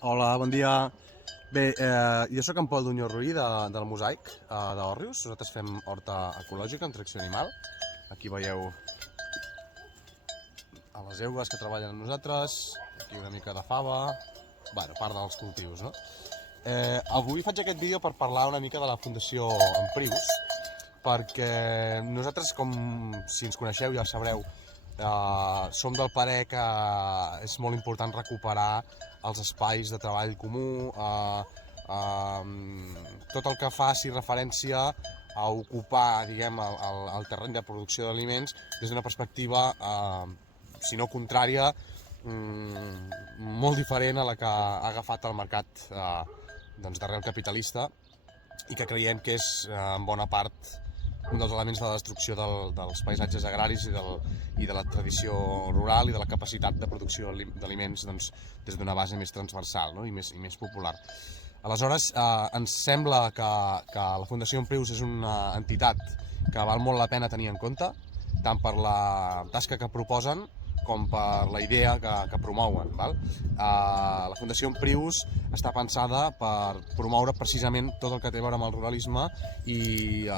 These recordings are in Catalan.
Hola, bon dia. Bé, jo sóc en Pol Dunyó Ruí del Mosaic, d'Òrrius. Nosaltres fem horta ecològica amb tracció animal. Aquí veieu a les eugues que treballen amb nosaltres, aquí una mica de fava, bueno, part dels cultius, no? Avui faig aquest vídeo per parlar una mica de la Fundació Emprius, perquè nosaltres, com si ens coneixeu ja sabreu, som del parer que és molt important recuperar els espais de treball comú, tot el que faci referència a ocupar, diguem, el terreny de producció d'aliments des d'una perspectiva, si no contrària, molt diferent a la que ha agafat el mercat d'arrel capitalista, i que creiem que és en bona part un dels elements de la destrucció dels paisatges agraris i de la tradició rural i de la capacitat de producció d'aliments des d'una base més transversal, no? I més popular. Aleshores, ens sembla que la Fundació Emprius és una entitat que val molt la pena tenir en compte, tant per la tasca que proposen com per la idea que promouen. Val? La Fundació Emprius està pensada per promoure precisament tot el que té a veure amb el ruralisme i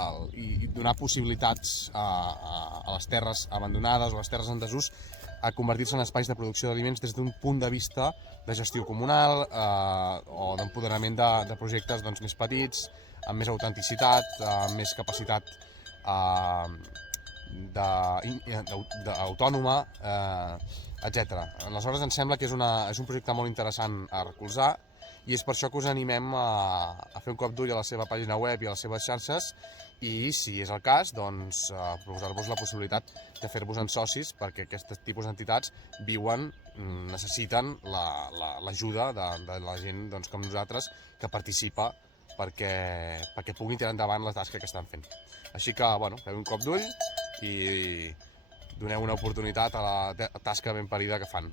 donar possibilitats a les terres abandonades o les terres en desús a convertir-se en espais de producció d'aliments des d'un punt de vista de gestió comunal o d'empoderament de projectes més petits, amb més autenticitat, amb més capacitat autònoma, etc. Aleshores ens sembla que és un projecte molt interessant a recolzar, i és per això que us animem a fer un cop d'ull a la seva pàgina web i a les seves xarxes, i si és el cas, doncs proposar-vos la possibilitat de fer-vos-en socis, perquè aquest tipus d'entitats viuen, necessiten l'ajuda de la gent com nosaltres que participa perquè puguin tirar endavant la tasca que estan fent. Així que, bueno, feu un cop d'ull i doneu una oportunitat a la tasca ben parida que fan.